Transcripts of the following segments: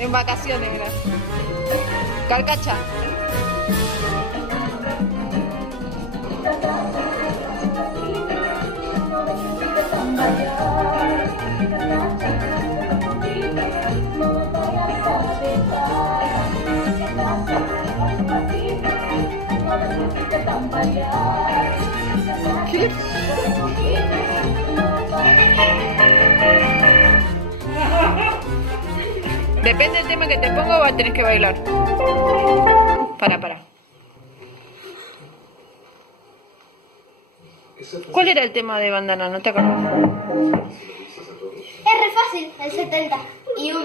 En vacaciones, mira. Carcacha. ¿Qué? Depende del tema que te pongo, vas a tener que bailar. Para. ¿Cuál era el tema de bandana? ¿No te acuerdas? Es re fácil, el 71.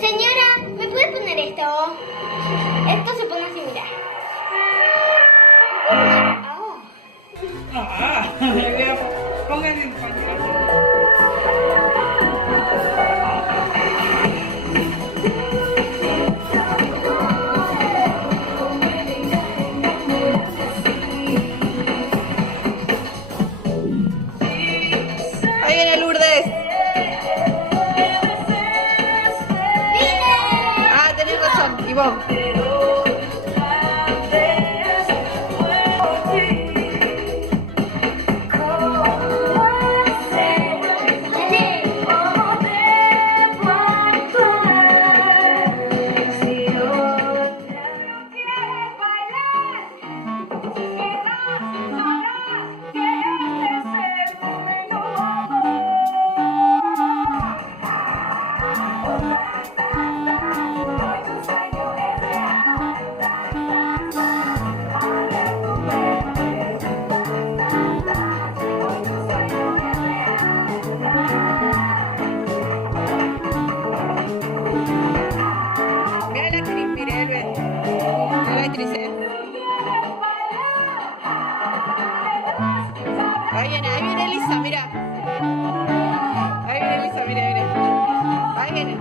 Señora, ¿me puede poner esto? Esto se pone así, mira. Pongan en pañuelo. Ahí viene Lourdes. Ah, tenés razón. Y vos. Ahí viene Elisa, mira. Ahí viene Elisa, mira. Ahí viene.